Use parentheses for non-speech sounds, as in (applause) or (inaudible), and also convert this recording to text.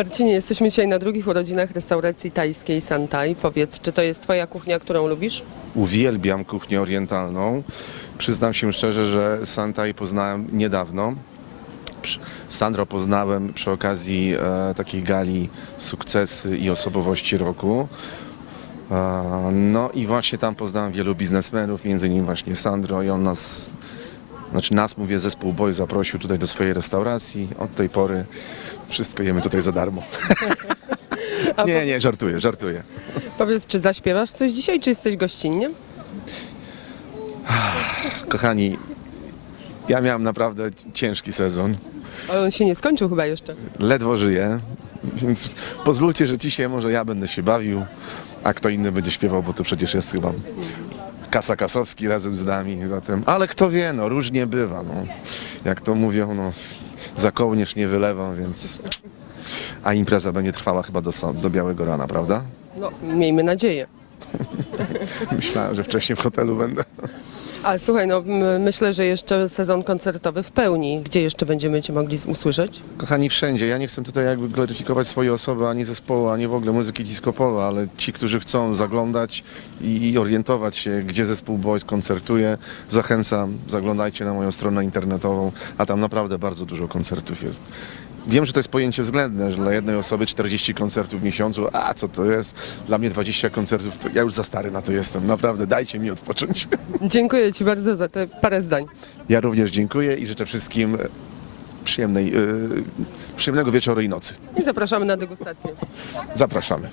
Marcinie, jesteśmy dzisiaj na drugich urodzinach restauracji tajskiej Santai. Powiedz, czy to jest twoja kuchnia, którą lubisz? Uwielbiam kuchnię orientalną. Przyznam się szczerze, że Santai poznałem niedawno. Sandro poznałem przy okazji e, takiej gali sukcesy i osobowości roku. E, no i właśnie tam poznałem wielu biznesmenów, między innymi właśnie Sandro i on nas, znaczy nas, mówię, zespół Boy zaprosił tutaj do swojej restauracji. Od tej pory wszystko jemy tutaj za darmo. (laughs) Nie, nie, żartuję, żartuję. Powiedz, czy zaśpiewasz coś dzisiaj, czy jesteś gościnnie? Kochani, ja miałem naprawdę ciężki sezon. Ale on się nie skończył chyba jeszcze. Ledwo żyję, więc pozwólcie, że dzisiaj może ja będę się bawił, a kto inny będzie śpiewał, bo to przecież jest chyba Kasa Kasowski razem z nami. Zatem, ale kto wie, no różnie bywa. No. Jak to mówią, no, za kołnierz nie wylewam, więc... A impreza będzie trwała chyba do, do białego rana, prawda? No, miejmy nadzieję. (laughs) Myślałem, że wcześniej w hotelu będę. A słuchaj, no myślę, że jeszcze sezon koncertowy w pełni. Gdzie jeszcze będziemy cię mogli usłyszeć? Kochani, wszędzie. Ja nie chcę tutaj jakby gloryfikować swojej osoby, ani zespołu, ani w ogóle muzyki disco polo, ale ci, którzy chcą zaglądać i, i orientować się, gdzie zespół Boys koncertuje, zachęcam, zaglądajcie na moją stronę internetową, a tam naprawdę bardzo dużo koncertów jest. Wiem, że to jest pojęcie względne, że dla jednej osoby 40 koncertów w miesiącu, a co to jest? Dla mnie 20 koncertów, to ja już za stary na to jestem. Naprawdę, dajcie mi odpocząć. (laughs) Dziękuję ci bardzo za te parę zdań. Ja również dziękuję i życzę wszystkim przyjemnej, yy, przyjemnego wieczoru i nocy. I zapraszamy na degustację. Zapraszamy.